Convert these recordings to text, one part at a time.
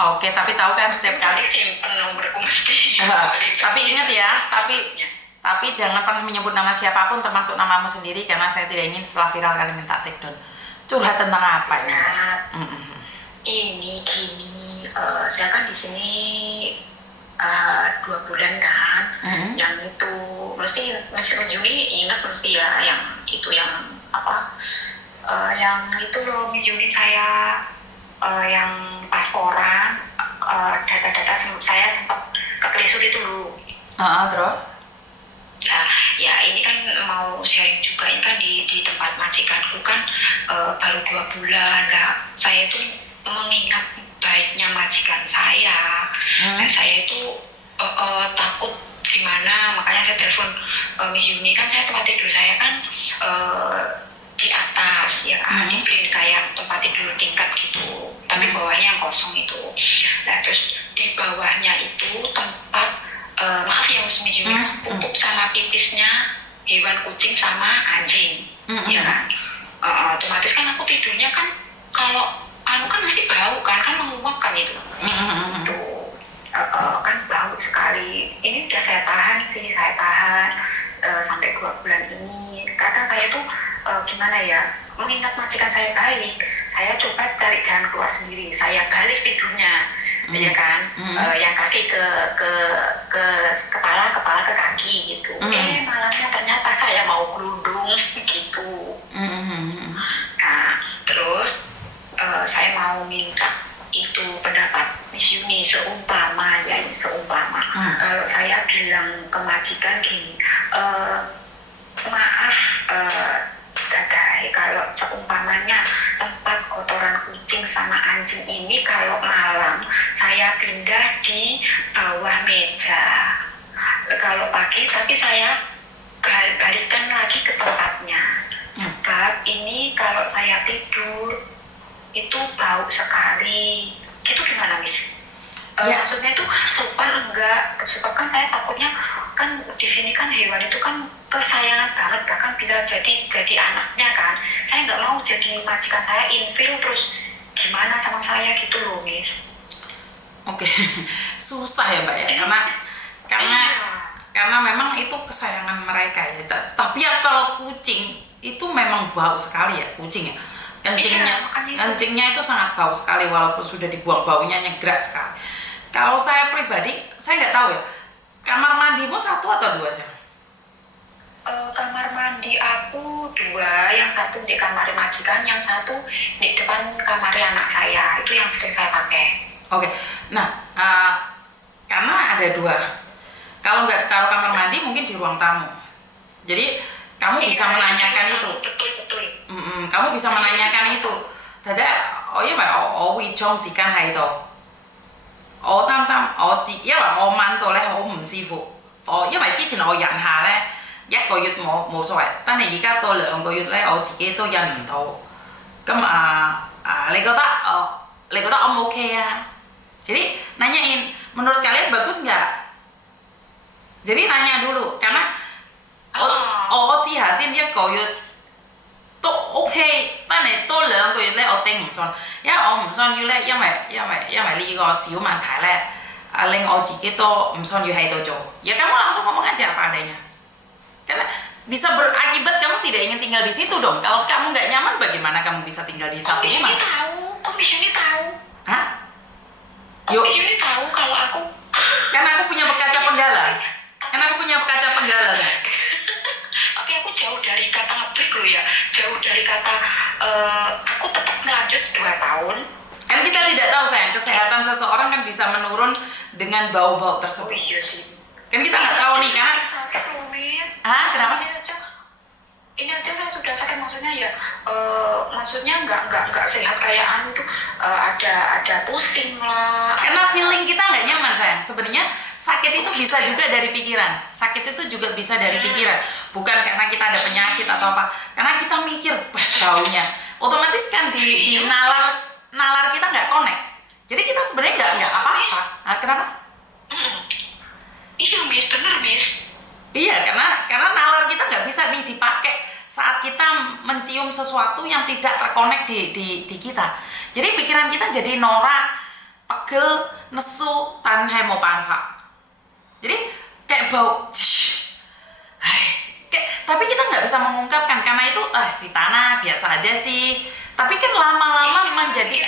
Oke, tapi tahu kan setiap kali. Simpen nomorku mesti. Tapi ingat ya, tapi jangan pernah menyebut nama siapapun termasuk namamu sendiri karena saya tidak ingin setelah viral kalian minta take down. Curhat tentang apa ini? Ini gini, saya kan di sini 2 bulan kan. Yang itu mesti Mas Juni ingat mesti ya, yang itu yang apa? Yang itu loh Miss Juni saya yang pasporan, data-data saya sempat ketelisur itu loh. Terus? Ya ini kan mau sharing juga, ini kan di tempat majikanku kan baru 2 bulan lah. Saya itu mengingat baiknya majikan saya, dan saya itu takut gimana, makanya saya telepon Miss Yuni. Kan saya tempat tidur saya kan di atas ya kan, dibeliin kayak tempat tidur tingkat gitu, tapi bawahnya yang kosong itu. Nah terus di bawahnya itu tempat maaf ya Miss Yuni, pupuk sama pipisnya hewan kucing sama anjing, ya kan. Otomatis kan aku tidurnya kan kalau kan mesti bau kan menguapkan itu. Tuh kan bau sekali. Ini udah saya tahan sampai 2 bulan ini. Karena saya tuh gimana ya, mengingat majikan saya baik, saya coba cari jalan keluar sendiri. Saya balik tidurnya, ya kan, yang kaki ke kepala ke kaki gitu. Malamnya ternyata saya mau gelundung gitu. Nah terus saya mau minta itu pendapat Miss Yuni, seumpama kalau saya bilang ke majikan gini, maaf Dadai, kalau seumpamanya tempat kotoran kucing sama anjing ini kalau malam saya pindah di bawah meja, kalau pagi tapi saya balikan lagi ke tempatnya, sebab ini kalau saya tidur itu bau sekali. Gitu gimana Miss? Maksudnya itu sopan enggak? Sebab kan saya takutnya kan di sini kan hewan itu kan kesayangan banget, bahkan bisa jadi anaknya kan. Saya nggak mau jadi majikan saya infil terus gimana sama saya gitu loh Miss. Oke. Susah ya Mbak ya, karena memang itu kesayangan mereka ya. Tapi ya kalau kucing itu memang bau sekali ya kucing ya. Kencingnya itu sangat bau sekali, walaupun sudah dibuang baunya nyegrak sekali. Kalau saya pribadi, saya nggak tahu ya, kamar mandimu 1 atau 2 sih? Kamar mandi aku 2, yang satu di kamar majikan, yang satu di depan kamar anak saya, itu yang sering saya pakai. Oke. Nah karena ada 2, kalau nggak taruh kamar mandi mungkin di ruang tamu, jadi kamu bisa menanyakan itu. Betul. Kamu bisa menanyakan itu. Dada,因為我會裝時間喺度，我擔心因為我晚到咧好唔舒服。因為之前我忍下咧1個月冇所謂，但係而家到2個月咧我自己都忍唔到。咁你覺得om oke ya? Jadi nanyain, menurut kalian bagus nggak? Jadi nanya dulu, karena si Hasin 1個月都 OK， 但係多2個月咧，我頂唔順，因為我唔想要咧，因為呢個小問題咧，令我自己都唔想要喺度做。Ya kamu langsung ngomong aja apa adanya, karena bisa berakibat kamu tidak ingin tinggal di situ dong. Kalau kamu nggak nyaman, bagaimana kamu bisa tinggal di satu rumah? Kok Miss Yuni tahu? Hah? Miss Yuni tahu kalau aku? Karena aku punya kaca penggala. Tapi aku jauh dari kata ngebreak loh ya, jauh dari kata aku tetap melanjut 2 tahun. Kan kita tidak tahu sayang, kesehatan seseorang kan bisa menurun dengan bau-bau tersebut. Iya sih. Kan kita nggak tahu nih kan? Sakit loh Miss. Kenapa? Ini aja saya sudah sakit, maksudnya ya, maksudnya nggak sehat kayak anu tuh, ada pusing lah. Karena feeling kita nggak nyaman sayang. Sebenarnya sakit itu bisa juga dari pikiran. Sakit itu juga bisa dari pikiran. Bukan karena kita ada penyakit atau apa. Karena kita mikir baunya. Otomatis kan di nalar kita nggak connect. Jadi kita sebenarnya nggak apa-apa. Kenapa? Iya Miss, benar Miss. Iya, karena nalar kita nggak bisa nih dipakai saat kita mencium sesuatu yang tidak terkonek di kita. Jadi pikiran kita jadi norak, pegel, nesu, tan hemopanfa. Jadi kayak bau. Tapi kita nggak bisa mengungkapkan karena itu si tanah biasa aja sih. Tapi kan lama-lama menjadi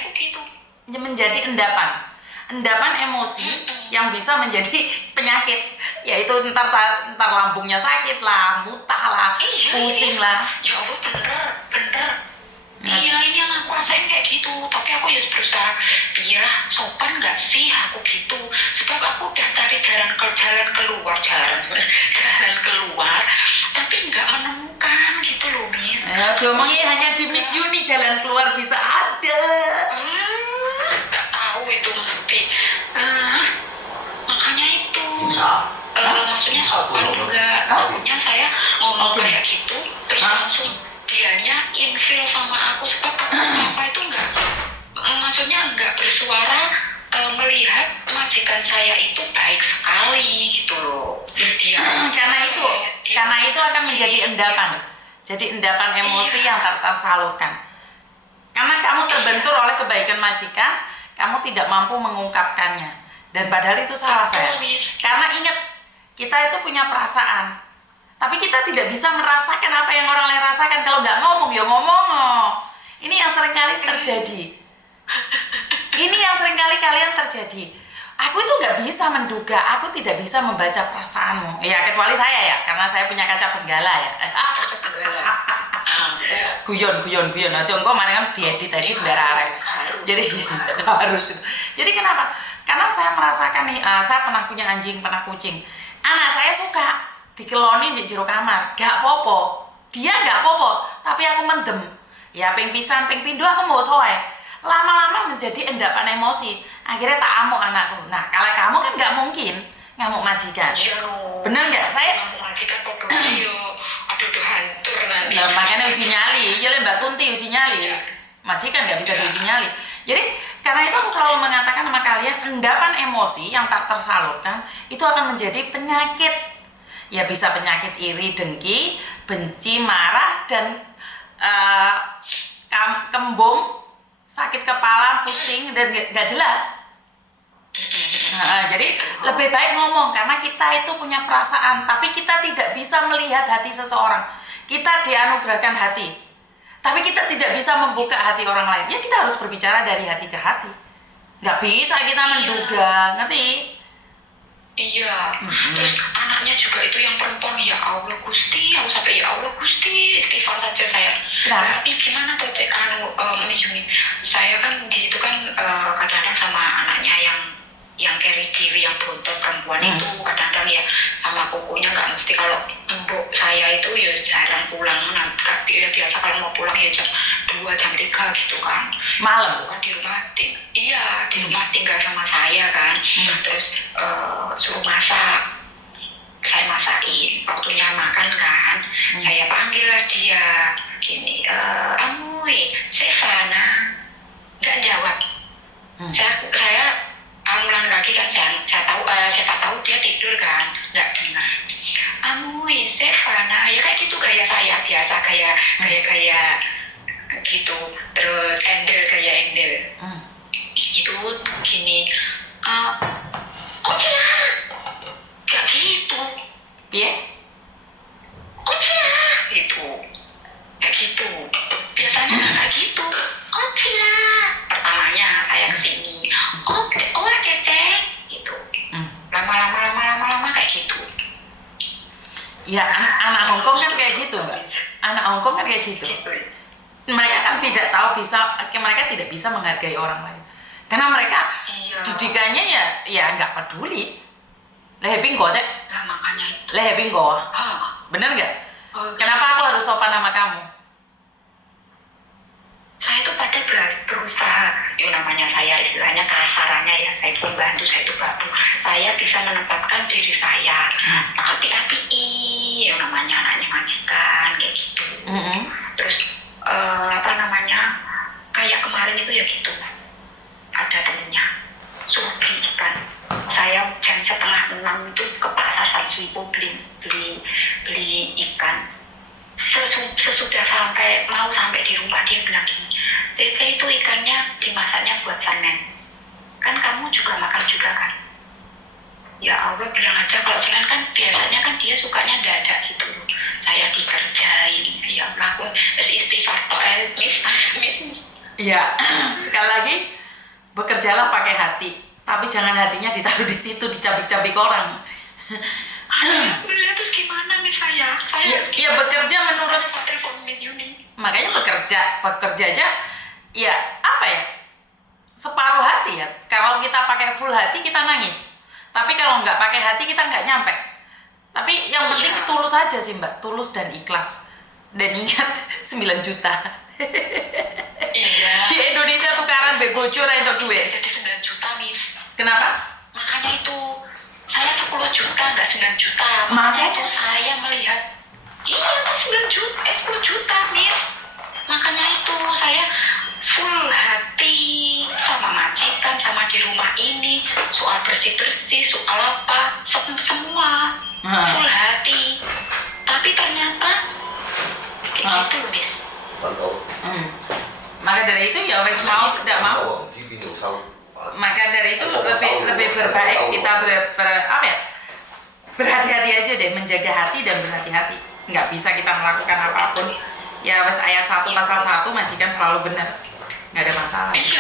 endapan emosi yang bisa menjadi penyakit, yaitu ntar lambungnya sakit lah, muntah lah, pusing lah. Ya Allah, bener. Iya, ini yang aku rasain kayak gitu. Tapi aku ya berusaha biar sopan nggak sih aku gitu. Sebab aku udah cari jalan keluar, tapi nggak menemukan gitu loh, Miss. Diomongin hanya di Miss Yuni jalan keluar bisa ada. Nggak tahu itu mesti. Makanya itu. Maksudnya sopan enggak. Takutnya saya ngomong kayak gitu, terus langsung dianya infil sama aku, sebab aku apa itu enggak, maksudnya enggak bersuara melihat majikan saya itu baik sekali gitu loh. Karena itu akan menjadi endapan. Jadi endapan emosi yang tersalurkan. Karena kamu terbentur oleh kebaikan majikan, kamu tidak mampu mengungkapkannya. Dan padahal itu salah saya. Karena ingat, kita itu punya perasaan. Tapi kita tidak bisa merasakan apa yang orang lain rasakan. Kalau nggak ngomong, ya ngomong. Ini yang seringkali terjadi. Ini yang seringkali kalian terjadi. Aku itu nggak bisa menduga, aku tidak bisa membaca perasaanmu. Ya, kecuali saya ya, karena saya punya kaca benggala ya. Guyon aja engko mari kan diedit biar arek. Jadi harus. Jadi kenapa? Karena saya merasakan nih, saya pernah punya anjing, pernah kucing. Anak saya suka dikeloni di jero kamar, gak popo. Dia gak popo, tapi aku mendem. Ya ping pisan, ping pindo aku mau soe. Lama-lama menjadi endapan emosi. Akhirnya tak amuk anakku. Nah, kalau kamu kan gak mungkin ngamuk majikan. Bener gak? Saya ngamuk majikan kok aduh hancur nanti. Nah, makanya uji nyali. Ya Mbak Kunti uji nyali. Majikan gak bisa diuji nyali. Jadi karena itu aku selalu mengatakan sama kalian, endapan emosi yang tak tersalurkan itu akan menjadi penyakit. Ya bisa penyakit iri, dengki, benci, marah, dan kembung, sakit kepala, pusing, dan gak jelas. Jadi lebih baik ngomong, karena kita itu punya perasaan, tapi kita tidak bisa melihat hati seseorang. Kita dianugerahkan hati, tapi kita tidak bisa membuka hati orang lain. Ya kita harus berbicara dari hati ke hati. Gak bisa kita menduga, ngerti? Iya, terus anaknya juga itu yang perempuan, ya Allah Gusti, aku sampai ya Allah Gusti, istighfar saja saya. Tapi gimana tuh cek Miss Yuni, saya kan di situ kan kadang-kadang sama anaknya yang carry diri, yang bontot perempuan itu kadang-kadang ya sama kukunya nggak mesti. Kalau mbok saya itu ya jarang pulang, nanti ya biasa kalau mau pulang ya jam 2, jam 3 gitu kan. Malam? Kan di rumah di rumah tinggal sama saya kan. Terus suruh masak, saya masakin, waktunya makan kan, saya panggil lah dia gini, Amuy, Stefana, nggak jawab. Saya ulang lagi kan, saya tahu, siapa tahu dia tidur kan, nggak dengar. Amuy, Stefana, ya kayak gitu gaya saya biasa, gaya gitu. Terus gaya endel gitu gini, oke lah, gak gitu. Oke lah, gitu. Kayak gitu. Biasanya gak gitu. Oke lah. Pertamanya saya kesini. Oh Cece, gitu. Lama-lama kayak gitu. Ya, anak Hongkong kan kayak gitu, Mbak. Anak Hongkong kan kayak gitu. Mereka kan mereka tidak bisa menghargai orang lain. Karena mereka didikannya ya nggak peduli. Leheping go cek. Nah, makanya itu. Leheping go. Bener nggak? Kenapa aku harus sopan sama kamu? Saya itu pada berusaha, ya namanya saya istilahnya kasarannya ya, saya itu pembantu, saya itu babu. Saya bisa menempatkan diri saya. Tapi yang namanya anaknya majikan kayak gitu. Terus kayak kemarin itu ya gitu. Ada temennya suruh beli ikan. Saya jam 5:30 itu ke pasar Sansuipo beli ikan. Sesudah mau sampai di rumah, dia bilang gini, Cece itu ikannya dimasaknya buat Senin. Kan kamu juga makan juga kan. Ya Allah bilang aja, kalau selain kan biasanya kan dia sukanya dadak gitu, saya dikerjain, ya Allah aku istighfar Miss. Iya, sekali lagi bekerjalah pakai hati, tapi jangan hatinya ditaruh di situ, dicabik-cabik orang. Terus gimana Miss saya Ya bekerja menurut, makanya bekerja aja, ya apa ya, separuh hati ya. Kalau kita pakai full hati kita nangis, tapi kalau nggak pakai hati kita nggak nyampe. Tapi yang penting tulus aja sih Mbak, tulus dan ikhlas. Dan ingat 9 juta. Iya. Di Indonesia tukaran bocor itu duit. Jadi 9 juta Miss. Kenapa? Makanya itu saya 10 juta nggak 9 juta. Makanya itu saya melihat 10 juta Miss. Makanya itu saya full hati sama majikan, sama di rumah ini, soal bersih-bersih, soal apa, semua full hati. Tapi ternyata itu Miss. Maka dari itu ya wes mau tidak mau. Maka dari itu lebih berbaik kita berhati-hati aja deh, menjaga hati dan berhati-hati. Nggak bisa kita melakukan apapun. Ya wes ayat 1 pasal 1 majikan selalu benar. Nggak ada masalah sih.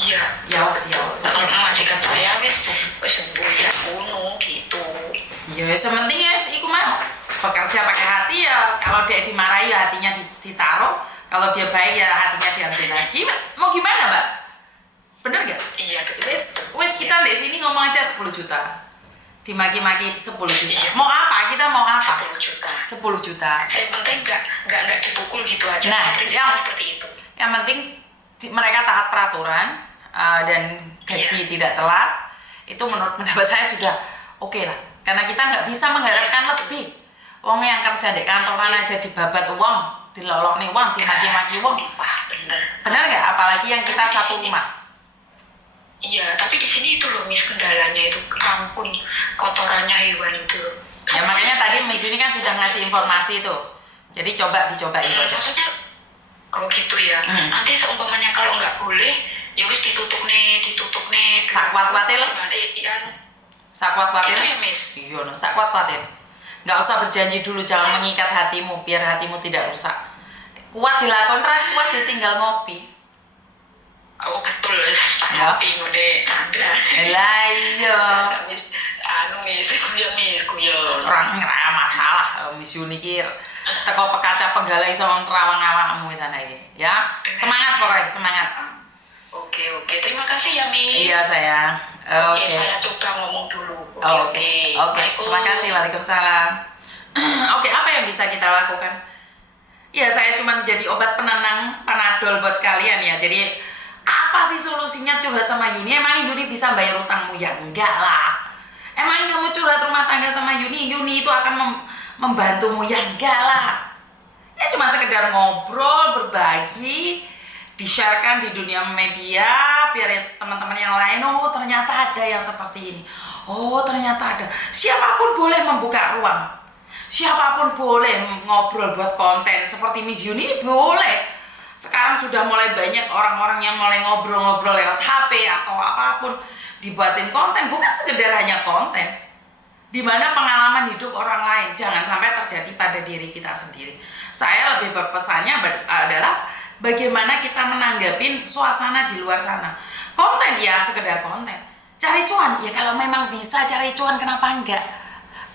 Iya. Ya. Majikan saya wes sembuh ya kuno gitu. Ya sementing ya iku mah bekerja pakai hati ya. Kalau dia dimarahi ya hatinya ditaruh. Kalau dia baik ya hatinya diambil lagi. Mau gimana Mbak? Bener gak? Iya. Wes kita di sini ngomong aja 10 juta. Dimaki-maki 10 juta. Mau apa? Kita mau apa? 10 juta. 10 juta. Yang penting nggak dipukul gitu aja. Nah, seperti itu. Yang penting mereka taat peraturan dan gaji tidak telat. Itu menurut pendapat saya sudah oke lah. Karena kita nggak bisa mengharapkan lebih. Wong yang kerja di kantoran aja dibabat uang, diloloknya uang, dimaki-maki uang. Bener nggak? Apalagi yang kita satu rumah. Iya, tapi di sini itu loh Miss, kendalanya itu ampun kotorannya hewan itu. Ya makanya tadi Miss ini kan sudah ngasih informasi itu. Jadi dicoba itu aja. Maksudnya, oh gitu ya. Nanti seumpamanya kalau nggak boleh, ya wis ditutup nih. Sakuat-kuatin loh. Sakuat-kuatin. Iya Miss. Iya no, sakuat-kuatin. Nggak usah berjanji dulu, jangan mengikat hatimu, biar hatimu tidak rusak. Kuat dilakon kuat ditinggal ngopi. Oh betul, tapi ngode Chandra. Lah iya. Miss, Miss kuyon. Orang nggak masalah, Miss Yunikir. Teko pekaca penggalai sama nerawang awakmu di sana ini, ya. Semangat pokoknya, semangat. Oke, terima kasih ya Miss. Iya sayang. Oke. Saya coba ngomong dulu. Oke. Terima kasih. Waalaikumsalam. Oke, apa yang bisa kita lakukan? Ya saya cuma jadi obat penenang, panadol buat kalian ya. Jadi apa sih solusinya curhat sama Yuni? Emang Yuni bisa bayar utangmu? Ya enggak lah. Emang kamu curhat rumah tangga sama Yuni itu akan membantumu? Ya enggak lah. Ya cuma sekedar ngobrol, berbagi, di-sharekan di dunia media biar teman-teman yang lain, oh ternyata ada yang seperti ini. Oh ternyata ada. Siapapun boleh membuka ruang. Siapapun boleh ngobrol buat konten. Seperti Miss Yuni boleh. Sekarang sudah mulai banyak orang-orang yang mulai ngobrol-ngobrol lewat HP atau apapun, dibuatin konten, bukan sekedar hanya konten, dimana pengalaman hidup orang lain jangan sampai terjadi pada diri kita sendiri. Saya lebih berpesannya adalah bagaimana kita menanggapi suasana di luar sana. Konten ya sekedar konten, cari cuan ya kalau memang bisa cari cuan kenapa enggak.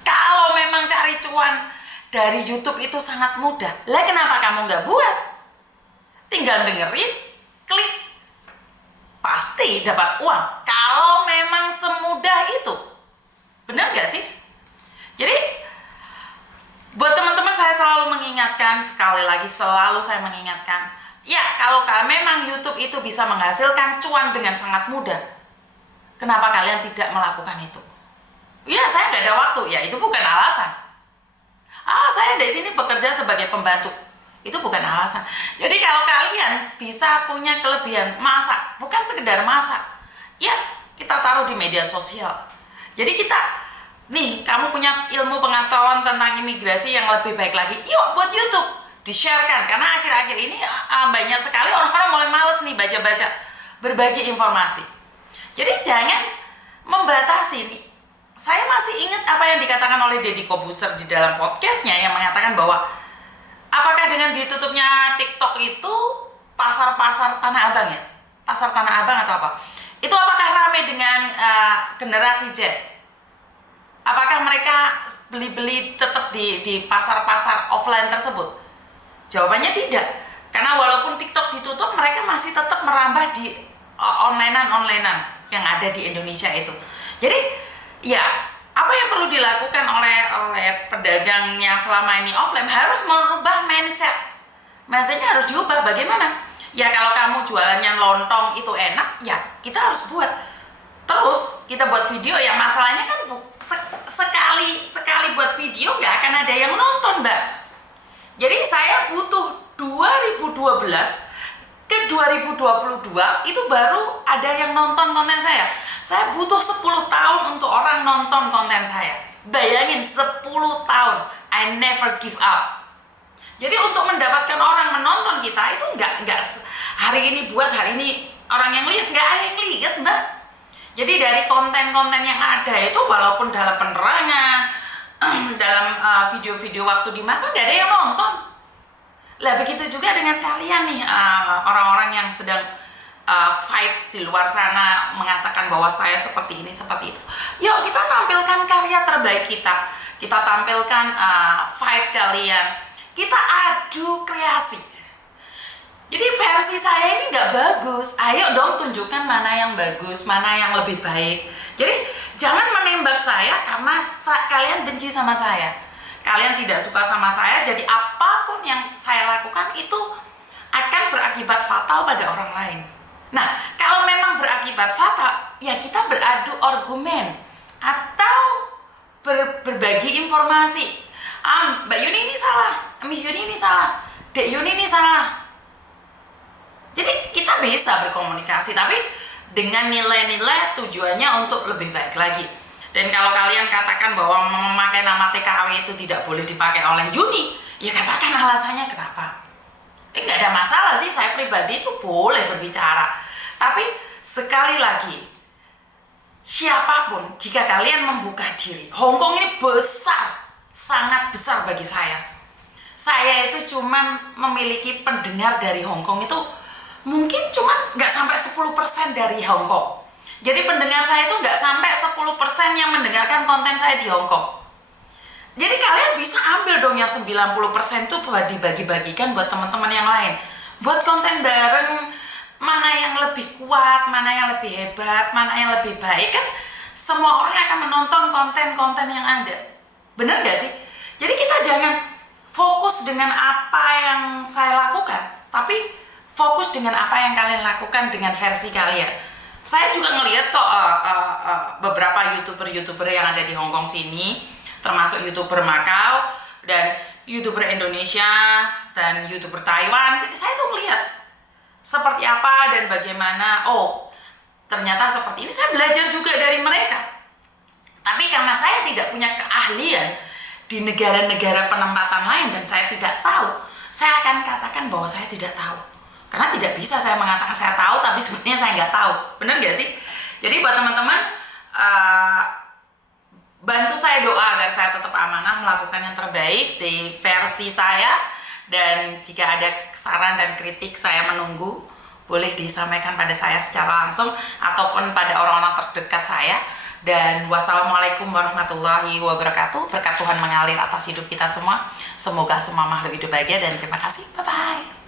Kalau memang cari cuan dari YouTube itu sangat mudah, lah kenapa kamu enggak buat? Tinggal dengerin, klik, pasti dapat uang. Kalau memang semudah itu, benar nggak sih? Jadi, buat teman-teman saya selalu mengingatkan, sekali lagi selalu saya mengingatkan, ya kalau memang YouTube itu bisa menghasilkan cuan dengan sangat mudah, kenapa kalian tidak melakukan itu? Ya saya nggak ada waktu, ya itu bukan alasan. Saya di sini bekerja sebagai pembantu. Itu bukan alasan. Jadi kalau kalian bisa punya kelebihan masak, bukan sekedar masak, ya kita taruh di media sosial. Jadi nih kamu punya ilmu pengetahuan tentang imigrasi yang lebih baik lagi, yuk buat YouTube, di-sharekan. Karena akhir-akhir ini banyak sekali orang-orang mulai males nih baca-baca, berbagi informasi. Jadi jangan membatasi. Saya masih ingat apa yang dikatakan oleh Deddy Kobuser di dalam podcastnya yang mengatakan bahwa apakah dengan ditutupnya TikTok itu pasar-pasar Tanah Abang ya? Pasar Tanah Abang atau apa? Itu apakah ramai dengan generasi Z? Apakah mereka beli-beli tetap di pasar-pasar offline tersebut? Jawabannya tidak. Karena walaupun TikTok ditutup, mereka masih tetap merambah di onlinean yang ada di Indonesia itu. Jadi ya, apa yang perlu dilakukan oleh pedagang yang selama ini offline harus merubah mindset. Mindsetnya harus diubah. Bagaimana? Ya kalau kamu jualannya lontong itu enak, ya kita harus buat. Terus kita buat video, ya masalahnya kan sekali buat video nggak akan ada yang nonton, Mbak. Jadi saya butuh 2012 ke 2022 itu baru ada yang nonton konten saya. Saya butuh 10 tahun untuk orang nonton konten saya. Bayangin 10 tahun. I never give up. Jadi untuk mendapatkan orang menonton kita itu enggak hari ini buat, hari ini orang yang lihat, enggak ada yang lihat, Mbak. Jadi dari konten-konten yang ada itu walaupun dalam penerangan, dalam video-video waktu di mana enggak ada yang nonton. Lah begitu juga dengan kalian nih, orang-orang yang sedang fight di luar sana mengatakan bahwa saya seperti ini, seperti itu. Yuk kita tampilkan karya terbaik kita. Kita tampilkan fight kalian. Kita adu kreasi. Jadi versi saya ini nggak bagus. Ayo dong tunjukkan mana yang bagus, mana yang lebih baik. Jadi jangan menembak saya karena kalian benci sama saya. Kalian tidak suka sama saya, jadi apapun yang saya lakukan itu akan berakibat fatal pada orang lain. Nah, kalau memang berakibat fatal, ya kita beradu argumen atau berbagi informasi. Mbak Yuni ini salah, Miss Yuni ini salah, Dek Yuni ini salah. Jadi kita bisa berkomunikasi, tapi dengan nilai-nilai tujuannya untuk lebih baik lagi. Dan kalau kalian katakan bahwa memakai nama TKW itu tidak boleh dipakai oleh Yuni, ya katakan alasannya kenapa. Nggak ada masalah sih, saya pribadi itu boleh berbicara. Tapi sekali lagi, siapapun, jika kalian membuka diri, Hongkong ini besar, sangat besar bagi saya. Saya itu cuman memiliki pendengar dari Hongkong itu mungkin cuma nggak sampai 10% dari Hongkong. Jadi pendengar saya itu nggak sampai 10% yang mendengarkan konten saya di Hongkong. Jadi kalian bisa ambil dong yang 90% itu buat dibagi-bagikan buat teman-teman yang lain. Buat konten bareng, mana yang lebih kuat, mana yang lebih hebat, mana yang lebih baik. Kan semua orang akan menonton konten-konten yang ada. Bener gak sih? Jadi kita jangan fokus dengan apa yang saya lakukan, tapi fokus dengan apa yang kalian lakukan dengan versi kalian. Saya juga ngelihat kok beberapa YouTuber yang ada di Hongkong sini, termasuk YouTuber Macau dan YouTuber Indonesia dan YouTuber Taiwan. Saya tuh ngelihat seperti apa dan bagaimana. Oh, ternyata seperti ini. Saya belajar juga dari mereka. Tapi karena saya tidak punya keahlian di negara-negara penempatan lain dan saya tidak tahu, saya akan katakan bahwa saya tidak tahu. Karena tidak bisa saya mengatakan saya tahu, tapi sebenarnya saya nggak tahu. Benar nggak sih? Jadi buat teman-teman, bantu saya doa agar saya tetap amanah melakukan yang terbaik di versi saya. Dan jika ada saran dan kritik, saya menunggu. Boleh disampaikan pada saya secara langsung ataupun pada orang-orang terdekat saya. Dan wassalamualaikum warahmatullahi wabarakatuh. Berkat Tuhan mengalir atas hidup kita semua. Semoga semua makhluk hidup bahagia dan terima kasih. Bye-bye.